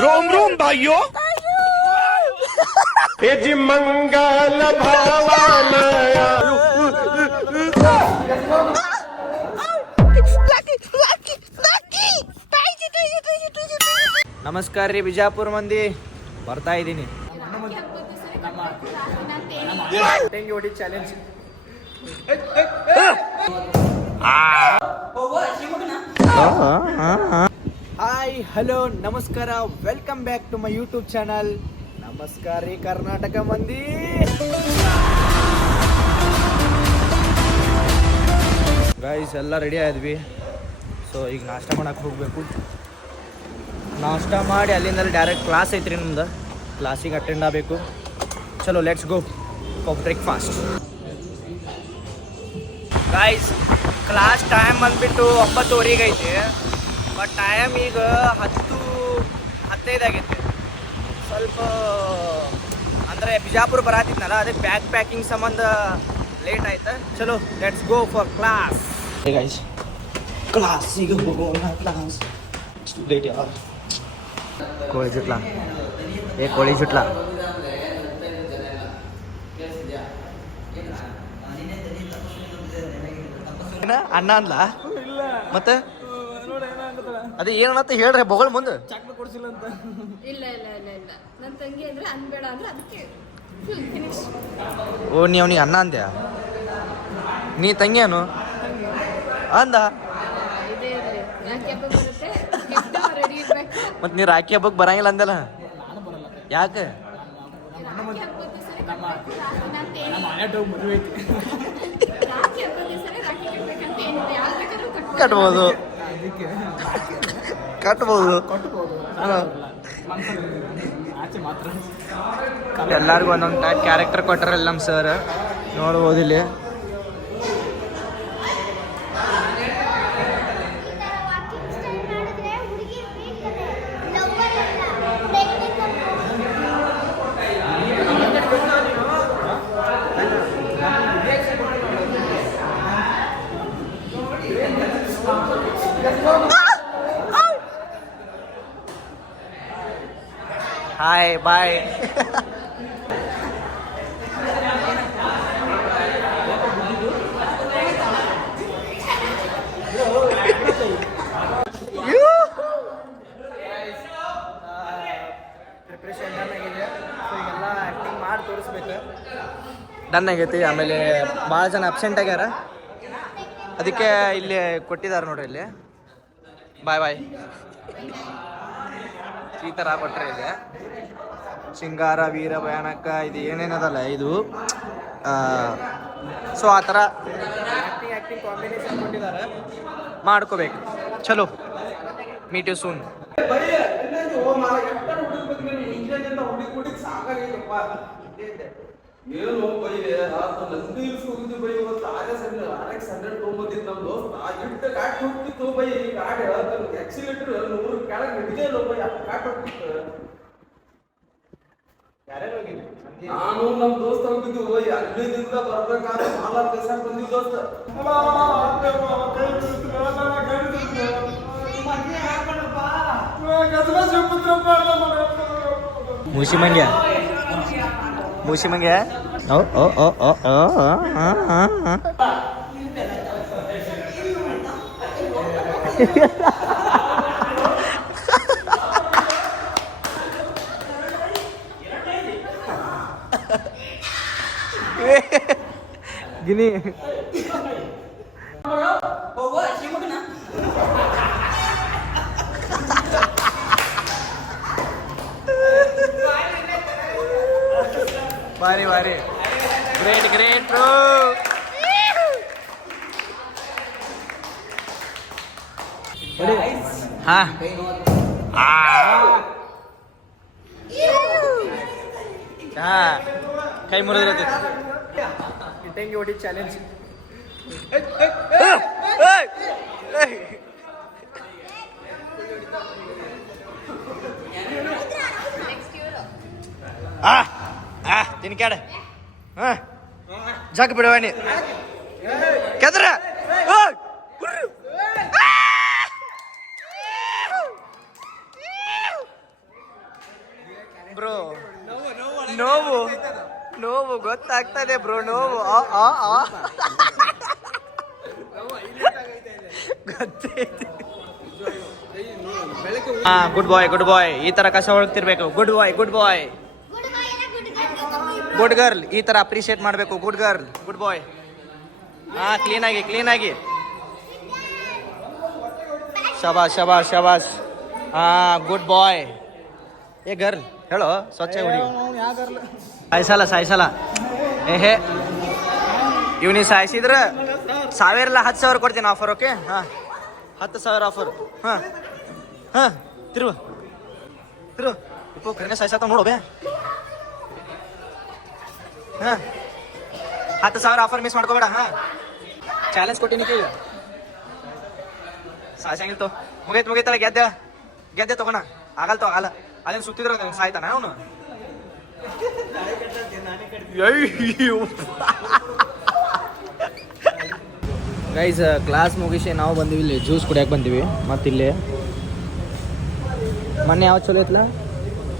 रोम रोम भाइयों यजि मंगल भावनया ನಮಸ್ಕಾರ ರೀ ಬಿಜಾಪುರ ಮಂದಿ ಬರ್ತಾ ಇದ್ದೀನಿ ತೆಂಗಿ ಹೊಡಿ ಚಾಲೆಂಜ್ ಹಾಯ್ ಹಲೋ ನಮಸ್ಕಾರ welcome back to my YouTube channel ನಮಸ್ಕಾರ ರೀ ಕರ್ನಾಟಕ ಮಂದಿ ಗೈಸ್ ಎಲ್ಲ ರೆಡಿ ಆದ್ವಿ ಸೊ ಈಗ ನಾಷ್ಟ ಮಾಡಕ್ಕೆ ಹೋಗಬೇಕು ನಾಷ್ಟ ಮಾಡಿ ಅಲ್ಲಿಂದ ಡೈರೆಕ್ಟ್ ಕ್ಲಾಸ್ ಐತ್ರಿ ನಮ್ದು ಕ್ಲಾಸಿಗೆ ಅಟೆಂಡ್ ಆಗಬೇಕು ಚಲೋ let's go for breakfast guys class time ಬಂದ್ಬಿಟ್ಟು 9:30 ಐತಿ ಬಟ್ ಟೈಮ್ ಈಗ 10:15 ಆಗೈತಿ ಸ್ವಲ್ಪ ಅಂದರೆ ಬಿಜಾಪುರ ಬರತ್ತಿದ್ನಲ್ಲ ಅದಕ್ಕೆ ಬ್ಯಾಗ್ ಪ್ಯಾಕಿಂಗ್ ಸಂಬಂಧ ಲೇಟ್ ಆಯ್ತು ಚಲೋ let's go for class guys ಕ್ಲಾಸಿಗೆ ಹೋಗೋಣ ಕ್ಲಾಸ್ ಲೇಟ್ ಯಾರು ಕೋಳಿ ಜುಟ್ಲಾ ಕೋಳಿ ಜುಟ್ಲಾ ಅಣ್ಣ ಅನ್ಲ ಮತ್ತೆ ಅದೇ ಏನಂತ ಹೇಳ್ರಿ ಬೊಗಳ ಮುಂದೆ ಕೊಡ್ಸಿಲ್ಲ ಅಂತ ಇಲ್ಲ ನನ್ನ ತಂಗಿ ಅಂದ್ರೆ ಅನ್ಬೇಡ ಅಂದ್ರೆ ಅದಕ್ಕೆ ಫಿನಿಶ್ ಓ ನೀ ಅಣ್ಣ ಅಂದ್ಯ ನೀ ತಂಗಿಯನು ಅಂದ ಇದೇ ಇರಲಿ ಯಾಕೆ ಹಬ್ಬ ಬರುತ್ತೆ ಗಿಫ್ಟ್ ರೆಡಿ ಇರಬೇಕು ಮತ್ತೆ ನೀ ರಾಖಿ ಹಬ್ಬಕ್ಕೆ ಬರಂಗಿಲ್ಲ ಅಂದಲ್ಲ ಯಾಕೆ ರಾಖಿ ಹಬ್ಬದ ಸರಿ ರಾಖಿ ಹಬ್ಬದ ಸರಿ ರಾಖಿ ಕಟ್ಬೇಕಂತ ಏನಿದೆ ಯಾರು ಬೇಕಾದ್ರೂ ಕಟ್ಬೋದು ಎಲ್ಲರಿಗೂ ಒಂದೊಂದು ಟೈಪ್ ಕ್ಯಾರೆಕ್ಟರ್ ಕೊಟ್ಟಾರಲ್ಲ ನಮ್ಮ ಸರ್ ನೋಡ್ಬೋದು ಇಲ್ಲಿ ಹಾಯ್ ಬಾಯ್ ಪ್ರಿಪ್ರೇಷನ್ ಡನ್ ಆಗಿದೆ ಸೊ ಈಗೆಲ್ಲ ಆ್ಯಕ್ಟಿಂಗ್ ಮಾಡಿ ತೋರಿಸ್ಬೇಕು ಡನ್ ಆಗೈತಿ ಆಮೇಲೆ ಭಾಳ ಜನ ಅಬ್ಸೆಂಟ್ ಆಗ್ಯಾರ ಅದಕ್ಕೆ ಇಲ್ಲಿ ಕೊಟ್ಟಿದ್ದಾರೆ ನೋಡ್ರಿ ಇಲ್ಲಿ ಬಾಯ್ ಈ ಥರ ಕೊಟ್ಟರೆ ಇದೆ ಶೃಂಗಾರ ವೀರ ಭಯಾನಕ ಇದು ಏನೇನದಲ್ಲ ಇದು ಸೊ ಆ ಥರ ಆ್ಯಕ್ಟಿಂಗ್ ಕಾಂಬಿನೇಷನ್ ಕೊಟ್ಟಿದ್ದಾರೆ ಮಾಡ್ಕೋಬೇಕು ಚಲೋ ಮೀಟ್ ಯು ಸೂನ್ ಏನು ಬೈ ನಂದಿ ಹಿಲ್ಸ್ ಹೋಗಿದ್ವಿ ಬೈ ಇವತ್ತು RX 100 ತೊಗೊಂಬಂದಿದ್ದು ನಮ್ಮ ದೋಸ್ತ ಇಟ್ಟು ಕಾಟ್ ಹೋಗ್ತಿತ್ತು ಬೈ ಈ ಗಾಡಿ ಆಕ್ಸಿಲೇಟರ್ 100 ಕೆಳಗೆ ಹಿಡಿದೇ ಬೈ ಕಾಟ್ ಹೋಗ್ತಿತ್ತು ನಾನು ನಮ್ಮ ದೋಸ್ತ ಹೋಗಿದ್ವಿ ಬೈ ಅಲ್ಲಿಂದ ಬರ್ಬೇಕಾದ್ರೆ ಮಾಲಾ ದೇಶಕ್ಕೆ ಬಂದಿದ್ದು ದೋಸ್ತ ಮೂಸಿ ಮಂಗ್ಯ ಓ ಓ ಓ ಓ ಓ ಗಿನಿ ಬಾರಿ ಗ್ರೇಟ್ ಬ್ರೋ ಹಾ ಕೈ ಮುರಿದಿರತ್ತೆ ತೆಂಗಿ ಹೊಡಿ ಚಾಲೆಂಜ್ ತಿನ್ಕ್ಯಾಡ ಜಗ್ ಬಿಡವಾಣಿ ಕೆದ್ರ ಬ್ರೋ ನೋವು ನೋವು ಗೊತ್ತಾಗ್ತದೆ ಬ್ರೋ ನೋವು ಗುಡ್ ಬಾಯ್ ಈ ತರ ಕಸ ಹೊರಗ್ತಿರ್ಬೇಕು. ಗುಡ್ ಬಾಯ್ ಗುಡ್ ಗರ್ಲ್ ಈ ತರ ಅಪ್ರಿಶಿಯೇಟ್ ಮಾಡಬೇಕು. ಗುಡ್ ಗರ್ಲ್ ಗುಡ್ ಬಾಯ್. ಕ್ಲೀನ್ ಆಗಿ ಶಬಾಷ್ ಗುಡ್ ಬಾಯ್. ಏ ಗರ್ಲ್ ಹೇಳೋ ಸ್ವಚ್ಛ ಹುಡುಗಿ ಸಾಯಿಸಲ್ಲ ಏಹೇ ಇವ್ನಿಗೆ ಸಾಯಿಸಿದ್ರೆ 1000 ಇಲ್ಲ 10,000 ಕೊಡ್ತೀನಿ ಆಫರ್. Okay 10,000 offer. ತಿರು ಕರೆನೆ ಸಾಯಿಸತ್ತ ನೋಡು ಬೇ. 10,000 ಆಫರ್ ಮಿಸ್ ಮಾಡ್ಕೋಬೇಡ. ಚಾಲೆಂಜ್ ಕೊಟ್ಟಿನಿ ಈಗ ಸಾಯಿಸಂಗಿಲ್ತು. ಮುಗೈತಲ್ಲ ಗೆದ್ದೆ ತಗೋಣ. ಆಗಲ್ಲ ಅದೇನು ಸುತ್ತಿದ್ರ ಸಾಯ್ತಾನ ಅವನು. ಗೈಸ್ ಕ್ಲಾಸ್ ಮುಗಿಸಿ ನಾವು ಬಂದಿವಿ ಇಲ್ಲಿ ಜ್ಯೂಸ್ ಕುಡಿಯಕ್ಕೆ ಬಂದಿವಿ. ಮತ್ತಿಲ್ಲಿ ಮೊನ್ನೆ ಯಾವ ಚಲೋ ಐತ್ಲ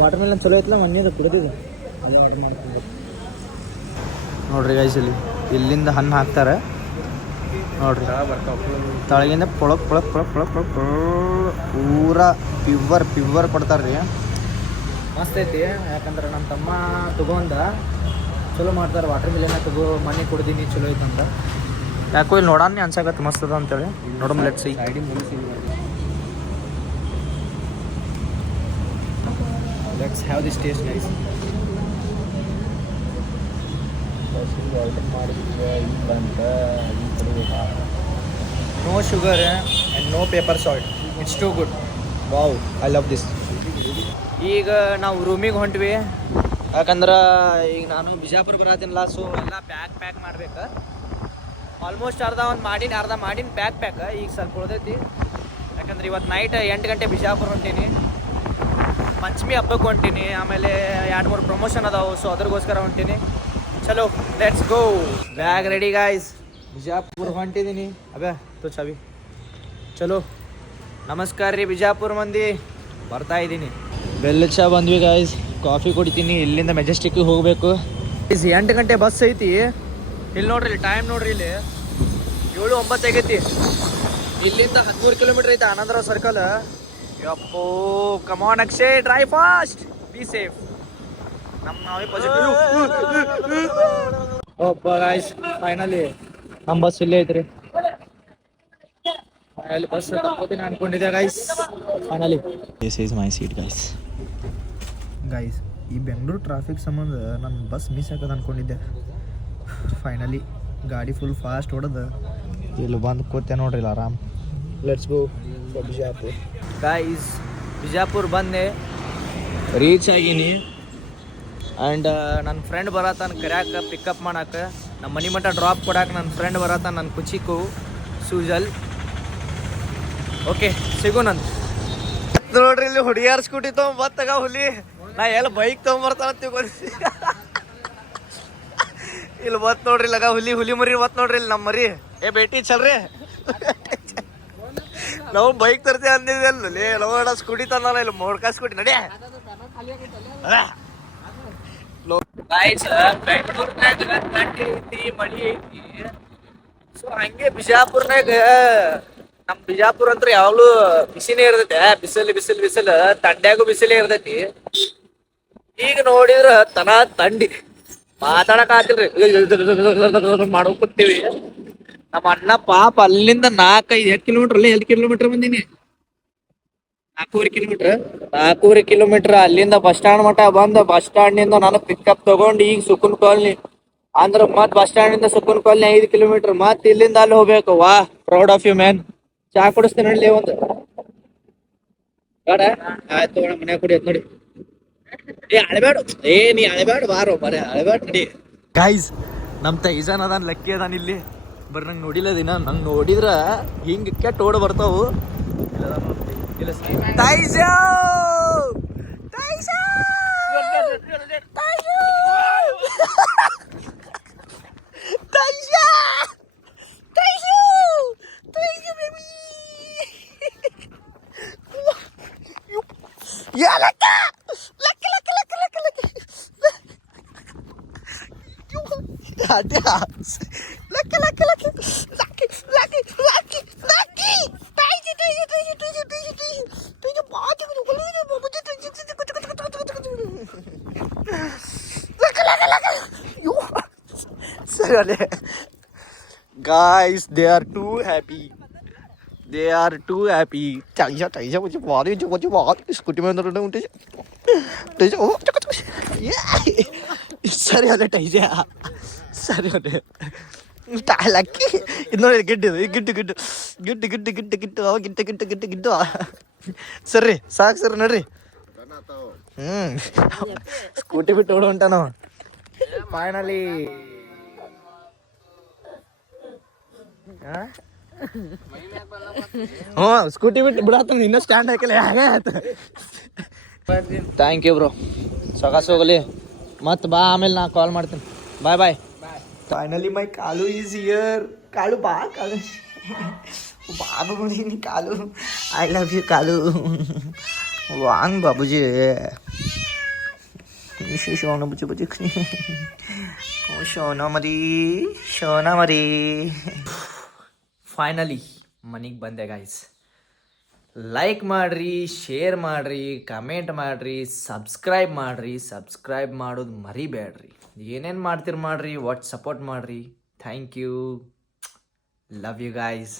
ವಾಟರ್ ಮೆಲನ್ ಚಲೋ ಐತ್ಲ ಮೊನ್ನೆ ಕುಡಿದಿದ್ದು ಅದೇ ಆರ್ಡರ್ ಮಾಡ್ಕೊಂಡು ನೋಡ್ರಿ ಗೈಸ್. ಇಲ್ಲಿಂದ ಹಣ್ಣು ಹಾಕ್ತಾರೆ ನೋಡ್ರಿ. ತಳಗಿಂದ ಪೊಳಕ್ ಪೂರಾ ಪ್ಯೂವರ್ ಕೊಡ್ತಾರ್ರಿ. ಮಸ್ತ್ ಐತಿ. ಯಾಕಂದ್ರೆ ನಮ್ಮ ತಮ್ಮ ತಗೊಂಡ ಚಲೋ ಮಾಡ್ತಾರೆ. ವಾಟರ್ ಮಿಲನ್ನ ತಗೋ ಮನೆ ಕುಡ್ದೀನಿ ಚಲೋ ಐತಂತ. ಯಾಕೋ ಇಲ್ಲಿ ನೋಡಾನೆ ಅನ್ಸಾಕತ್ತೆ ಮಸ್ತ್ ಅದ ಅಂತೇಳಿ ನೋಡಮ್. Let's see. Let's have this taste guys. No sugar and no pepper salt. It's too good. Wow I love this. ಈಗ ನಾವು ರೂಮಿಗೆ ಹೊಂಟ್ವಿ. ಯಾಕಂದ್ರೆ ಈಗ ನಾನು ಬಿಜಾಪುರ ಬರತ್ತೀನಲ್ಲ, ಸೊ ಎಲ್ಲ ಪ್ಯಾಕ್ ಮಾಡ್ಬೇಕು. ಆಲ್ಮೋಸ್ಟ್ ಅರ್ಧ ಮಾಡಿನ ಪ್ಯಾಕ್ ಈಗ ಸ್ವಲ್ಪ ಉಳ್ದೈತಿ. ಯಾಕಂದ್ರೆ ಇವತ್ತು ನೈಟ್ 8 ಗಂಟೆ ಬಿಜಾಪುರ ಹೊಂಟೀನಿ. ಪಂಚಮಿ ಹಬ್ಬಕ್ಕೆ ಹೊಂಟೀನಿ. ಆಮೇಲೆ 2-3 ಪ್ರಮೋಷನ್ ಅದಾವು, ಸೊ ಅದ್ರಗೋಸ್ಕರ ಹೊಂಟೀನಿ. ಚಲೋ let's go. Bag ready guys. Bijapur ಹೊಂಟಿದ್ದೀನಿ. ಅಬೇ ತೋ ಚಾವಿ. ಚಲೋ ನಮಸ್ಕಾರ ರೀ ಬಿಜಾಪುರ ಮಂದಿ. ಬರ್ತಾ ಇದ್ದೀನಿ. ಬೆಲ್ಲ ಚಾ ಬಂದ್ವಿ ಗಾಯ್ಸ್. ಕಾಫಿ ಕುಡಿತೀನಿ. ಇಲ್ಲಿಂದ ಮೆಜೆಸ್ಟಿಕ್ಕಿಗೆ ಹೋಗಬೇಕು. 8 ಗಂಟೆ ಬಸ್ ಐತಿ. ಇಲ್ಲಿ ನೋಡ್ರಿ ಟೈಮ್ ನೋಡ್ರಿ. ಇಲ್ಲಿ 7:09 ಆಗೈತಿ. ಇಲ್ಲಿಂದ 13 ಕಿಲೋಮೀಟರ್ ಐತೆ ಆನಂದರಾವ್ ಸರ್ಕಲ್. ಯಪ್ಪೋ come on Akshay drive fast be safe. ನಾವೇ ಪಾಸಿಟಿವ್. ಓಪ್ಪ ಗಾಯ್ಸ್ ಫೈನಲಿ ನಮ್ಮ ಬಸ್ ಇಲ್ಲೇ ಐತ್ರಿ. ಅಲ್ಲಿ ಬಸ್ ತಗೋತೀನಿ ಅನ್ಕೊಂಡಿದ್ದೆ guys. Finally this is my seat guys. ಈ ಬೆಂಗಳೂರು ಟ್ರಾಫಿಕ್ ಸಂಬಂಧ ನನ್ನ ಬಸ್ ಮಿಸ್ ಆಗದ ಅನ್ಕೊಂಡಿದ್ದೆ. ಫೈನಲಿ ಗಾಡಿ ಫುಲ್ ಫಾಸ್ಟ್ ಹೊಡೆದು ಇಲ್ಲಿ ಬಂದು ಕೂತೆ ನೋಡ್ರಿ ಆರಾಮ್. Let's go Bijapur guys. Bijapur ಬಂದೆ, ರೀಚ್ ಆಗೀನಿ. ಆ್ಯಂಡ್ ನನ್ನ ಫ್ರೆಂಡ್ ಬರತ್ತಾನ ಕರ್ಯಾಕ ಪಿಕಪ್ ಮಾಡಕ್ಕೆ. ನಮ್ಮ ಮನೆ ಮಟ್ಟ ಡ್ರಾಪ್ ಕೊಡಕ್ಕೆ ನನ್ನ ಫ್ರೆಂಡ್ ಬರತ್ತಾನ. ನನ್ನ ಕುಚಿಕು ಸೂಜಲ್. ಓಕೆ ಸಿಗೋಣಂತ. ನೋಡ್ರಿ ಇಲ್ಲಿ ಹುಡುಗಿಯಾರ ಸ್ಕೂಟಿ ತೊಗೊಂಬತ್ತಾಗ ಹುಲಿ. ನಾ ಎಲ್ಲ ಬೈಕ್ ತೊಗೊಂಬರ್ತಾನ ತಿಳ್ಕೊಂಡಿ. ಇಲ್ಲಿ ಬತ್ ನೋಡ್ರಿ ಲಗ ಹುಲಿ ಮರಿ ಬತ್ ನೋಡ್ರಿ ಇಲ್ಲಿ ನಮ್ಮ ಮರಿ. ಏ ಬೇಟಿ ಚಲ್ರಿ ನಾವು ಬೈಕ್ ತರ್ತೀವಿ ಅಂದಿದ್ವಿ ಅಲ್ಲಿ. ಲೋಡ ಸ್ಕೂಟಿ ತಂದಲ್ಲ ಇಲ್ಲಿ ಮೋಡ್ಕ ಸ್ಕೂಟಿ ನಡಿ. ಮಳಿ ಐತಿ. ಸೊ ಹಂಗೆ ಬಿಜಾಪುರ್ನಾಗ ನಮ್ ಬಿಜಾಪುರ ಅಂತ ಯಾವಾಗ್ಲೂ ಬಿಸಿನೇ ಇರ್ತೈತೆ. ಬಿಸಿಲು ತಂಡ್ಯಾಗೂ ಬಿಸಿಲೇ ಇರ್ತೈತಿ. ಈಗ ನೋಡಿದ್ರ ತನ ತಂಡಿ ಮಾತಾಡಕ್ ಆತಿಲ್ರಿ. ಮಾಡ್ಕೊತೀವಿ. ನಮ್ಮ ಅಣ್ಣ ಪಾಪ ಅಲ್ಲಿಂದ 4-5 ಕಿಲೋಮೀಟರ್ ಅಲ್ಲೇ 8 ಕಿಲೋಮೀಟರ್ ಬಂದೀನಿ. 4.5 ಕಿಲೋಮೀಟರ್ ಅಲ್ಲಿಂದ ಬಸ್ ಸ್ಟ್ಯಾಂಡ್ ಮಟ್ಟ ಬಂದ. ಬಸ್ ಸ್ಟ್ಯಾಂಡ್ ನಿಂದ ನಾನು ಪಿಕಪ್ ತಗೊಂಡು ಈಗ ಸುಕುನ್ ಕಾಲನಿ ಅಂದ್ರ ಮತ್ ಬಸ್ ಸ್ಟ್ಯಾಂಡ್ ಇಂದ ಸುಕುನ್ ಕಾಲನಿ 5 ಕಿಲೋಮೀಟರ್. ಮತ್ ಇಲ್ಲಿಂದ ಅಲ್ಲಿ ಹೋಗ್ಬೇಕು. ವಾ ಪ್ರೌಡ್ ಆಫ್ ಯು ಮ್ಯಾನ್. ಚಾ ಕುಡಿಸ್ತೀನಿ ನೋಡಿ ಒಂದು. ಬೇಡ ಆಯ್ತು ಮನ್ಯಾಗ ಕುಡಿಯತ್ ನೋಡಿ. ನೀ ಅಳಬೇಡ ಬಾರೋ ಬರೇ ಅಳಬೇಡ ನಡಿ. ಗೈಸ್ ನಮ್ ತೈಜಾನ್ ಅದಾನ, ಲಕ್ಕಿ ಅದಾನ ಇಲ್ಲಿ. ಬರ್ರಿ ನಂಗೆ ನೋಡಿಲ್ಲ ದಿನ. ನಂಗೆ ನೋಡಿದ್ರ ಹಿಂಗ ಕೆಟ್ಟ ಓಡ್ ಬರ್ತಾವು. Guys, they are too happy. They are too happy. chạy ra một chút bỏ đi, một chút bỏ. Scooty में đâu đâu chạy ra. Oh, ಸರಿ ಅಲ್ಲ ಟೈಜ ಸರಿ ಅದೇ ಲಕ್ಕಿ ಇದು ನೋಡಿ ಗಿಡ್ಡು ಸರ್ರಿ ಸಾಕು ಸರ್ ನೋಡ್ರಿ ಸ್ಕೂಟಿ ಬಿಟ್ಟು ಓಡ ಹೊಂಟ ನಾವು ಫೈನಲಿ ಹ್ಞೂ ಸ್ಕೂಟಿ ಬಿಟ್ಟು ಬಿಡತ್ತ ಇನ್ನೂ ಸ್ಟ್ಯಾಂಡ್ ಹಾಕಿಲ್ಲ ಹಾಗೆ ಆಯ್ತು ಥ್ಯಾಂಕ್ ಯು ಬ್ರೋ ಸೊಗಾಸ್ ಹೋಗಲಿ ಮತ್ತೆ ಬಾ ಆಮೇಲೆ ನಾ ಕಾಲ್ ಮಾಡ್ತೀನಿ bye bye finally my Kaalu is here Kaalu ಬಾ ಕಾಲು ಬಾಬು ಬಂದೀನಿ Kaalu I love you Kaalu ವಾಂಗ್ ಬಾಬುಜಿ ಶೋನ ಬುಜಿ ಬುಜಿ ಶೋನ ಮರಿ ಫೈನಲಿ ಮನೆಗೆ ಬಂದೆ ಗಾಯ್ಸ್ ಲೈಕ್ ಮಾಡಿರಿ ಶೇರ್ ಮಾಡಿರಿ ಕಮೆಂಟ್ ಮಾಡಿರಿ ಸಬ್ಸ್ಕ್ರೈಬ್ ಮಾಡೋದು ಮರಿಬೇಡ್ರಿ ಏನೇನು ಮಾಡ್ತೀರಿ ಮಾಡಿರಿ ಒಟ್ಟು ಸಪೋರ್ಟ್ ಮಾಡಿರಿ thank you love you guys